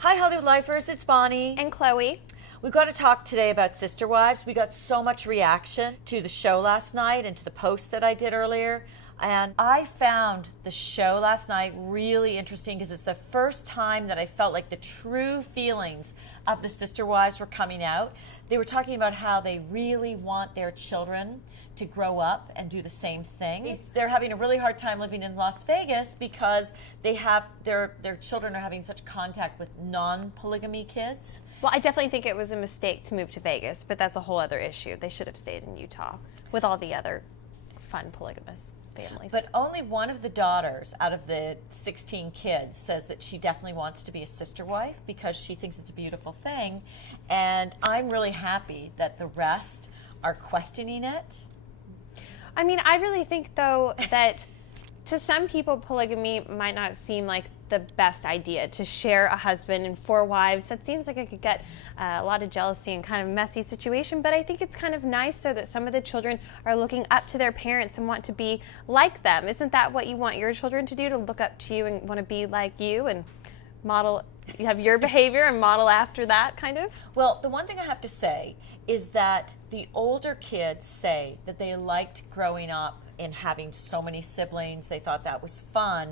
Hi, Hollywood Lifers. It's Bonnie. And Chloe. We've got to talk today about Sister Wives. We got so much reaction to the show last night and to the post that I did earlier. And I found the show last night really interesting because it's the first time that I felt like the true feelings of the Sister Wives were coming out. They were talking about how they really want their children to grow up and do the same thing. They're having a really hard time living in Las Vegas because they have their children are having such contact with non-polygamy kids. Well, I definitely think it was a mistake to move to Vegas, but that's a whole other issue. They should have stayed in Utah with all the other fun polygamous families. But only one of the daughters out of the 16 kids says that she definitely wants to be a sister wife because she thinks it's a beautiful thing. And I'm really happy that the rest are questioning it. I mean, I really think, though, that to some people, polygamy might not seem like the best idea to share a husband and 4 wives. That seems like it could get a lot of jealousy and kind of messy situation, but I think it's kind of nice so that some of the children are looking up to their parents and want to be like them. Isn't that what you want your children to do, to look up to you and want to be like you and model, you have your behavior and model after that, kind of? Well, the one thing I have to say is that the older kids say that they liked growing up in having so many siblings. They thought that was fun.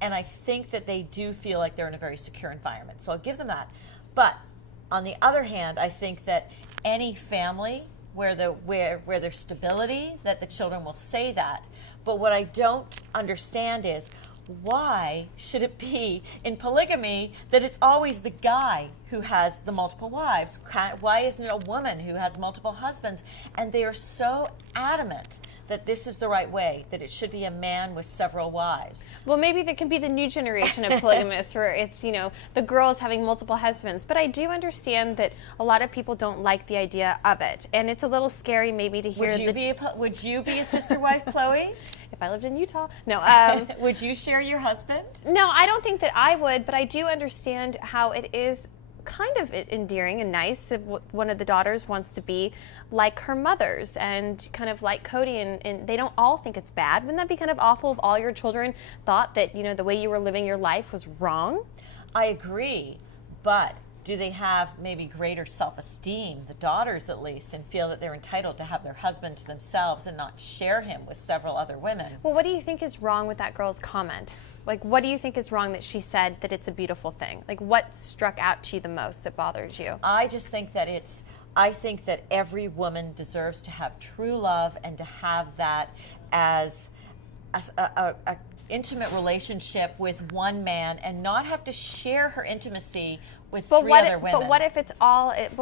And I think that they do feel like they're in a very secure environment. So I'll give them that. But on the other hand, I think that any family where there's stability, that the children will say that. But what I don't understand is, why should it be in polygamy that it's always the guy who has the multiple wives? Why isn't it a woman who has multiple husbands? And they are so adamant that this is the right way, that it should be a man with several wives. Well, maybe that can be the new generation of polygamists where it's, you know, the girls having multiple husbands. But I do understand that a lot of people don't like the idea of it. And it's a little scary maybe to hear Would you be a sister wife, Chloe? If I lived in Utah? No. Would you share your husband? No, I don't think that I would, but I do understand how it is kind of endearing and nice if one of the daughters wants to be like her mothers and kind of like Cody, and they don't all think it's bad. Wouldn't that be kind of awful if all your children thought that, you know, the way you were living your life was wrong? I agree, but do they have maybe greater self-esteem, the daughters at least, and feel that they're entitled to have their husband to themselves and not share him with several other women? Well, what do you think is wrong with that girl's comment? Like, what do you think is wrong that she said that it's a beautiful thing? Like, what struck out to you the most that bothers you? I just think that I think that every woman deserves to have true love and to have that as a intimate relationship with one man and not have to share her intimacy with 3 other women. But what if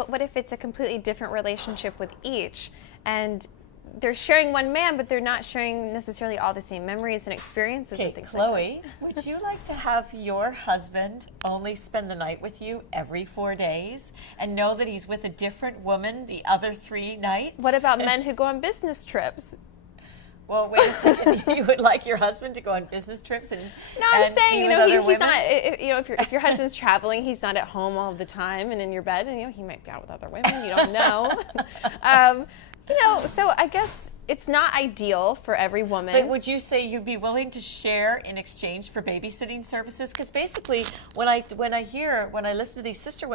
what if it's a completely different relationship with each, and they're sharing one man, but they're not sharing necessarily all the same memories and experiences and things Chloe, like that? would you like to have your husband only spend the night with you every 4 days and know that he's with a different woman the other 3 nights? What about men who go on business trips? Well, wait a second. You would like your husband to go on business trips and no, I'm saying, you know, he's women? not. You know, if your husband's traveling, he's not at home all the time and in your bed, and you know he might be out with other women. You don't know. You know, so I guess it's not ideal for every woman. But would you say you'd be willing to share in exchange for babysitting services? Because basically, when I listen to these sister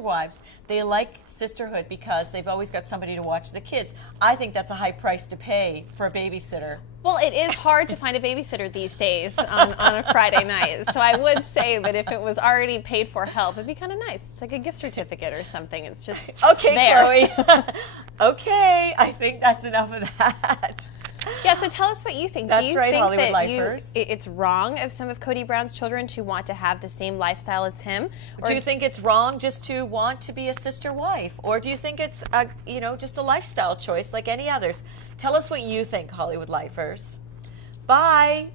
wives, they like sisterhood because they've always got somebody to watch the kids. I think that's a high price to pay for a babysitter. Well, it is hard to find a babysitter these days on a Friday night. So I would say that if it was already paid for help, it'd be kind of nice. It's like a gift certificate or something. It's just okay, there. Chloe. Okay, I think that's enough of that. Yeah, so tell us what you think. That's Do you right, think Hollywood that Lifers. It's wrong of some of Cody Brown's children to want to have the same lifestyle as him? Or do you think it's wrong just to want to be a sister wife? Or do you think it's just a lifestyle choice like any others? Tell us what you think, Hollywood Lifers. Bye.